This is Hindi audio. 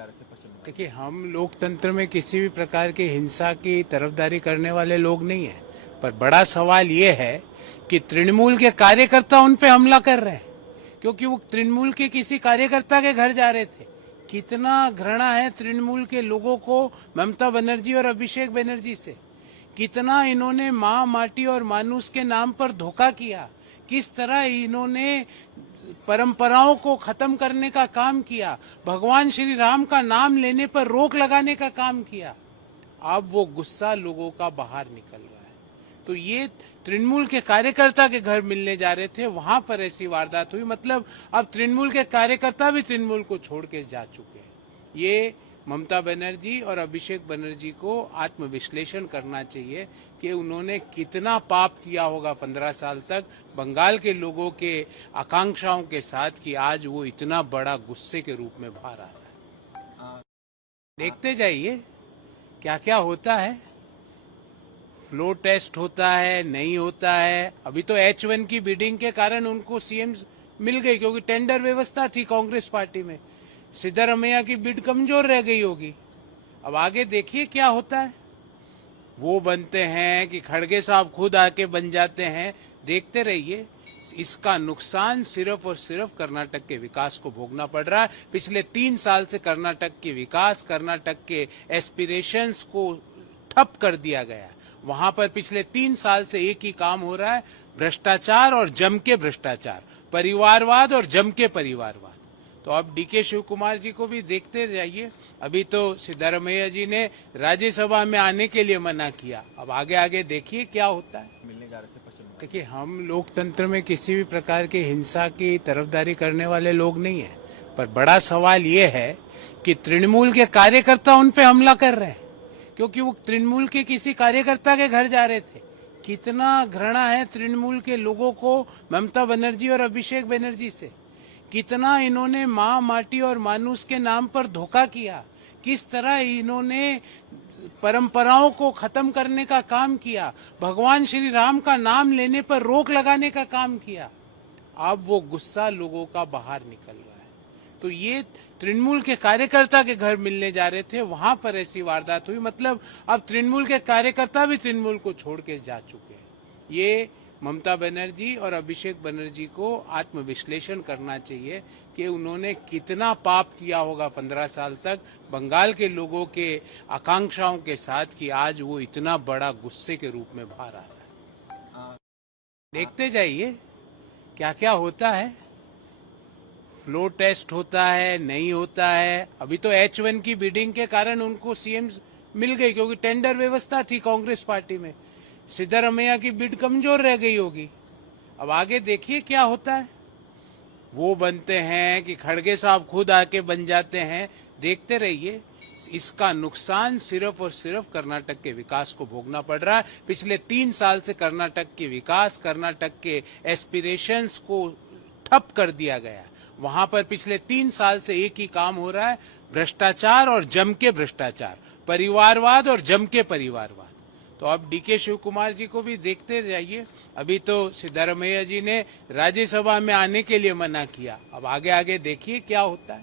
जा रहे थे पश्चिम बंगाल। देखिए, हम लोकतंत्र में किसी भी प्रकार की हिंसा की तरफदारी करने वाले लोग नहीं है, पर बड़ा सवाल ये है कि तृणमूल के कार्यकर्ता उन पे हमला कर रहे हैं, क्योंकि वो तृणमूल के किसी कार्यकर्ता के घर जा रहे थे। कितना घृणा है तृणमूल के लोगों को ममता बनर्जी और अभिषेक बनर्जी से। कितना इन्होंने माँ, माटी और मानुष के नाम पर धोखा किया, किस तरह इन्होंने परंपराओं को खत्म करने का काम किया, भगवान श्री राम का नाम लेने पर रोक लगाने का काम किया। अब वो गुस्सा लोगों का बाहर निकल रहा है। तो ये तृणमूल के कार्यकर्ता के घर मिलने जा रहे थे, वहां पर ऐसी वारदात हुई। मतलब अब तृणमूल के कार्यकर्ता भी तृणमूल को छोड़ के जा चुके हैं। ये ममता बनर्जी और अभिषेक बनर्जी को आत्मविश्लेषण करना चाहिए कि उन्होंने कितना पाप किया होगा 15 साल तक बंगाल के लोगों के आकांक्षाओं के साथ, कि आज वो इतना बड़ा गुस्से के रूप में बाहर आ रहा है। देखते जाइए क्या क्या होता है। फ्लो टेस्ट होता है, नहीं होता है। अभी तो H1 की बिडिंग के कारण उनको सीएम मिल गई, क्योंकि टेंडर व्यवस्था थी कांग्रेस पार्टी में। सिद्धारमैया की बिड कमजोर रह गई होगी। अब आगे देखिए क्या होता है। वो बनते हैं कि खड़गे साहब खुद आके बन जाते हैं, देखते रहिए। इसका नुकसान सिर्फ और सिर्फ कर्नाटक के विकास को भोगना पड़ रहा है। पिछले 3 साल से कर्नाटक के विकास, कर्नाटक के एस्पिरेशंस को ठप कर दिया गया। वहां पर पिछले 3 साल से एक ही काम हो रहा है, भ्रष्टाचार और जम के भ्रष्टाचार, परिवारवाद और जम के परिवारवाद। तो अब डीके शिव कुमार जी को भी देखते जाइए। अभी तो सिद्धारमैया जी ने राज्यसभा में आने के लिए मना किया। अब आगे आगे देखिए क्या होता है। मिलने जा रहे थे पश्चिम बंगाल। देखिए, हम लोकतंत्र में किसी भी प्रकार की हिंसा की तरफदारी करने वाले लोग नहीं है, पर बड़ा सवाल ये है कि तृणमूल के कार्यकर्ता उन पे हमला कर रहे हैं, क्योंकि वो तृणमूल के किसी कार्यकर्ता के घर जा रहे थे। कितना घृणा है तृणमूल के लोगों को ममता बनर्जी और अभिषेक बनर्जी से। कितना इन्होंने माँ, माटी और मानुष के नाम पर धोखा किया, किस तरह इन्होंने परंपराओं को खत्म करने का काम किया, भगवान श्री राम का नाम लेने पर रोक लगाने का काम किया। अब वो गुस्सा लोगों का बाहर निकल रहा है। तो ये तृणमूल के कार्यकर्ता के घर मिलने जा रहे थे, वहां पर ऐसी वारदात हुई। मतलब अब तृणमूल के कार्यकर्ता भी तृणमूल को छोड़ के जा चुके हैं। ये ममता बनर्जी और अभिषेक बनर्जी को आत्मविश्लेषण करना चाहिए कि उन्होंने कितना पाप किया होगा 15 साल तक बंगाल के लोगों के आकांक्षाओं के साथ, कि आज वो इतना बड़ा गुस्से के रूप में बाहर आ रहा है। देखते जाइए क्या क्या होता है। फ्लो टेस्ट होता है, नहीं होता है। अभी तो H1 की बिडिंग के कारण उनको सीएम मिल गई, क्योंकि टेंडर व्यवस्था थी कांग्रेस पार्टी में। सिद्धारमैया की बिड कमजोर रह गई होगी। अब आगे देखिए क्या होता है। वो बनते हैं कि खड़गे साहब खुद आके बन जाते हैं, देखते रहिए। इसका नुकसान सिर्फ और सिर्फ कर्नाटक के विकास को भोगना पड़ रहा है। पिछले 3 साल से कर्नाटक के विकास, कर्नाटक के एस्पिरेशंस को ठप कर दिया गया। वहां पर पिछले 3 साल से एक ही काम हो रहा है, भ्रष्टाचार और जम के भ्रष्टाचार, परिवारवाद और जम के परिवारवाद। तो अब डीके शिव कुमार जी को भी देखते जाइए। अभी तो सिद्धारमैया जी ने राज्यसभा में आने के लिए मना किया। अब आगे आगे देखिए क्या होता है।